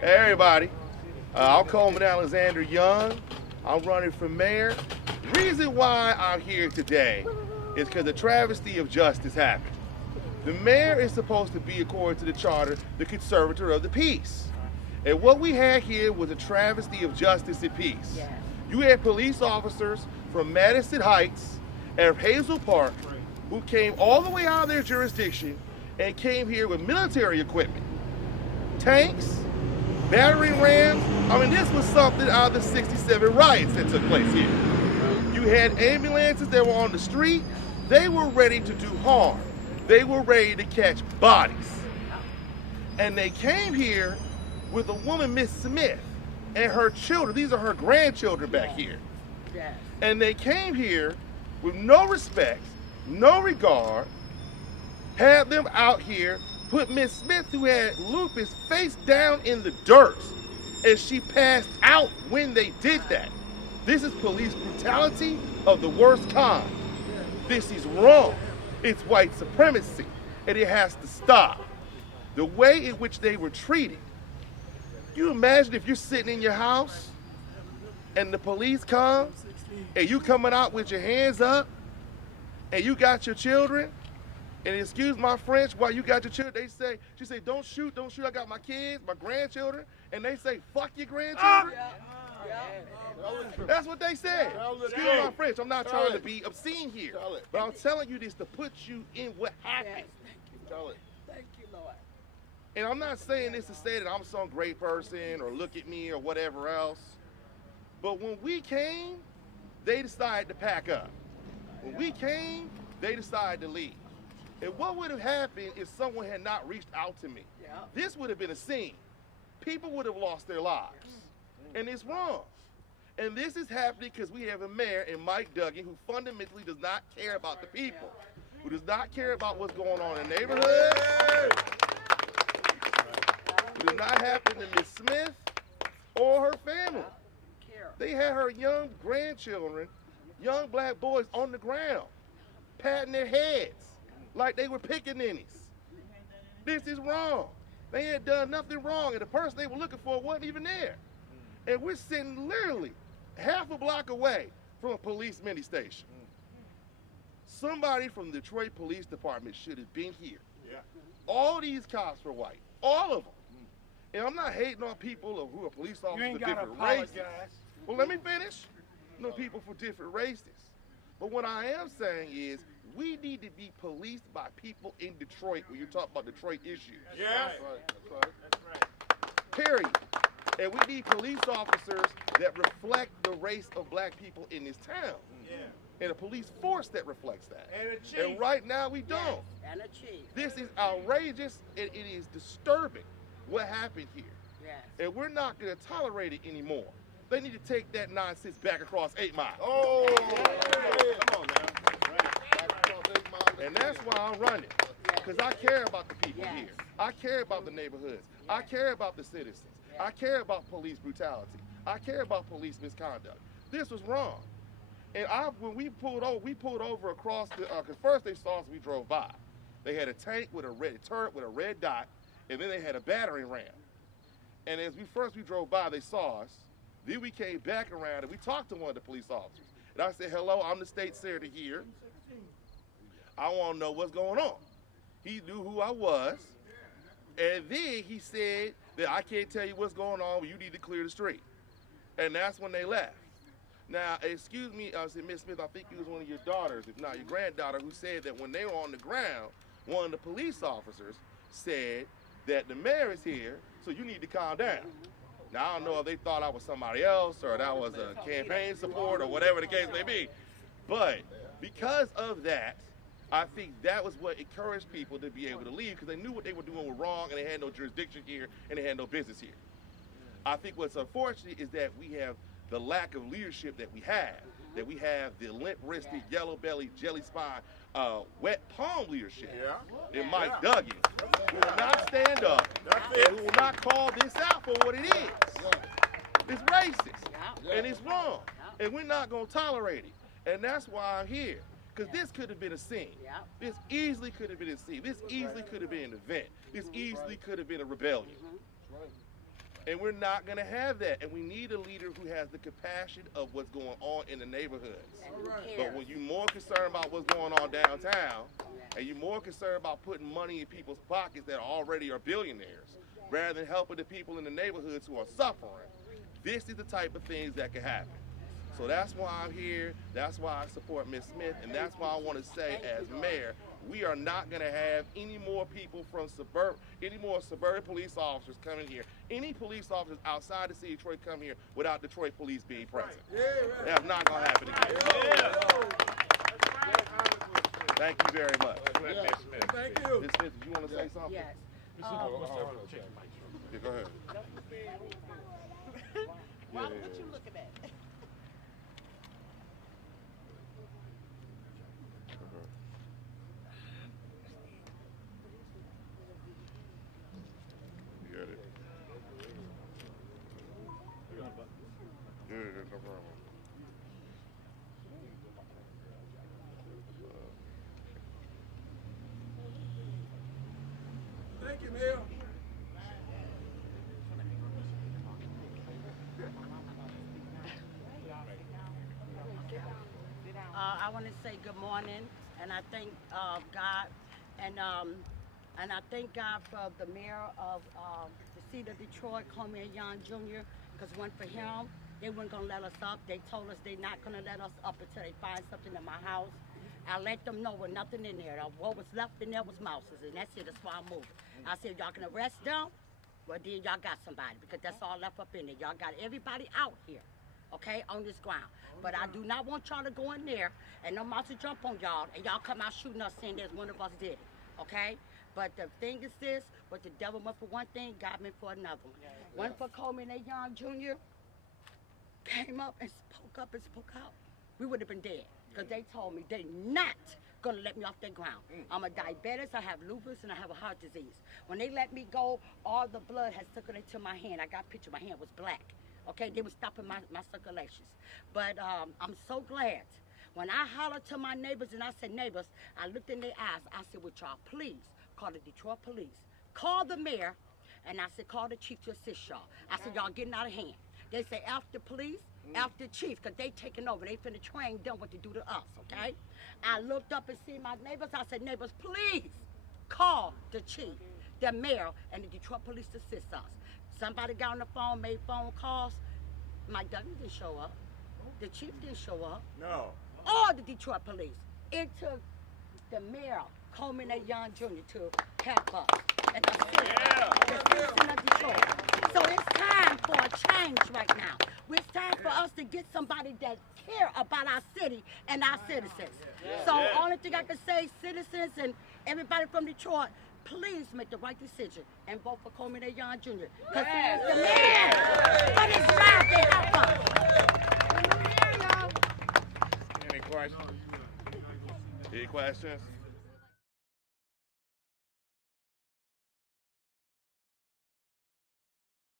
Hey everybody, I'm Coleman Alexander Young. I'm running for mayor. Reason why I'm here today is because a travesty of justice happened. The mayor is supposed to be, according to the charter, the conservator of the peace. And what we had here was a travesty of justice and peace. Yes. You had police officers from Madison Heights and Hazel Park who came all the way out of their jurisdiction and came here with military equipment, tanks, battering rams. I mean, this was something out of the 67 riots that took place here. You had ambulances that were on the street. They were ready to do harm. They were ready to catch bodies. And they came here with a woman, Miss Smith, and her children. These are her grandchildren back here. Yes. And they came here with no respect, no regard, had them out here, put Miss Smith, who had lupus, face down in the dirt, and she passed out when they did that. This is police brutality of the worst kind. This is wrong. It's white supremacy, and it has to stop. The way in which they were treated. You imagine if you're sitting in your house and the police come and you coming out with your hands up and you got your children, and excuse my French, while you got your children, she say, don't shoot, I got my kids, my grandchildren, and they say, fuck your grandchildren? That's what they said. Excuse my French, I'm not trying to be obscene here, but I'm telling you this to put you in what happened. Thank you, Lord. And I'm not saying this to say that I'm some great person or look at me or whatever else, but when we came, they decided to pack up. When we came, they decided to leave. And what would have happened if someone had not reached out to me? Yeah. This would have been a scene. People would have lost their lives. And it's wrong. And this is happening because we have a mayor in Mike Duggan who fundamentally does not care about the people, who does not care about what's going on in the neighborhood, who does not happen to Miss Smith or her family. They had her young grandchildren, young black boys on the ground, patting their heads like they were pickaninnies. This is wrong. They had done nothing wrong, and the person they were looking for wasn't even there. And we're sitting literally half a block away from a police mini station. Somebody from the Detroit Police Department should have been here. Yeah. All these cops were white, all of them. And I'm not hating on people who are police officers of different races. Well, let me finish. People for different races. But what I am saying is, we need to be policed by people in Detroit when you talk about Detroit issues. Yeah. That's right. Period. And we need police officers that reflect the race of black people in this town. Yeah. And a police force that reflects that. And a chief. And right now we don't. And a chief. This is outrageous, and it is disturbing what happened here. Yes. And we're not going to tolerate it anymore. They need to take that nonsense back across 8 Mile. Oh, come on now. And that's why I'm running. Because I care about the people here. I care about the neighborhoods. I care about the citizens. I care about police brutality. I care about police misconduct. This was wrong. And when we pulled over across because first they saw us, we drove by. They had a tank with a red turret with a red dot, and then they had a battering ram. And as we drove by, they saw us. Then we came back around and we talked to one of the police officers. And I said, hello, I'm the state senator here. I want to know what's going on. He knew who I was. And then he said that I can't tell you what's going on, but you need to clear the street. And that's when they left. Now, excuse me, I said, Miss Smith, I think it was one of your daughters, if not your granddaughter, who said that when they were on the ground, one of the police officers said that the mayor is here, so you need to calm down. Now, I don't know if they thought I was somebody else or that was a campaign support or whatever the case may be. But because of that, I think that was what encouraged people to be able to leave because they knew what they were doing was wrong and they had no jurisdiction here and they had no business here. I think what's unfortunate is that we have the lack of leadership that we have the limp-wristed, yellow-bellied, jelly-spine, wet palm leadership in Mike Duggan, who will not stand up and who will not call this out for what it is. It's racist, and it's wrong, and we're not going to tolerate it. And that's why I'm here, because this could have been a scene. This easily could have been a scene. This easily could have been an event. This easily could have been a rebellion. And we're not going to have that. And we need a leader who has the compassion of what's going on in the neighborhoods. But when you're more concerned about what's going on downtown, and you're more concerned about putting money in people's pockets that already are billionaires, rather than helping the people in the neighborhoods who are suffering, this is the type of things that can happen. So that's why I'm here. That's why I support Ms. Smith. And that's why I want to say, as mayor, we are not going to have any more people from any more suburban police officers coming here. Any police officers outside the city of Detroit come here without Detroit police being present. That's not going to happen again. Thank you very much. Thank you. Ms. Smith, did you want to say something? Yes. Yeah, go ahead. What you looking at? You got it. Yeah, no problem. Thank you, Mayor. I want to say good morning, and I thank God, and I thank God for the mayor of the city of Detroit, Coleman Jr., because one for him, they weren't going to let us up. They told us they're not going to let us up until they find something in my house. I let them know with nothing in there. What was left in there was mouses, and that's it. That's why I moved. I said, y'all can arrest them, well, then y'all got somebody, because that's all left up in there. Y'all got everybody out here, okay, on this ground. But I do not want y'all to go in there and no mouses jump on y'all, and y'all come out shooting us saying there's one of us did it, okay? But the thing is this, what the devil meant for one thing, God meant for another one. One for Coleman Jr. came up and spoke out. We would have been dead, because they told me they not gonna let me off their ground. I'm a diabetic, I have lupus, and I have a heart disease. When they let me go, all the blood has circulated to my hand. I got a picture, my hand was black. Okay, they were stopping my circulations. But I'm so glad. When I hollered to my neighbors and I said, neighbors, I looked in their eyes, I said, would y'all please call the Detroit police, call the mayor, and I said, call the chief to assist y'all. I said, y'all getting out of hand. They say, after police, after chief, because they taking over. They finna train them what to do to us, okay? I looked up and see my neighbors. I said, neighbors, please call the chief, the mayor, and the Detroit police to assist us. Somebody got on the phone, made phone calls. My W didn't show up. The chief didn't show up. No. Or the Detroit police. It took the mayor, Coleman Jr. to help us. And the citizen of Detroit. So it's time for a change right now. It's time for us to get somebody that care about our city and our citizens. So only thing I can say, citizens and everybody from Detroit, please make the right decision and vote for Coleman Jr. Because he is the man for this job to help us. Any questions? Any questions?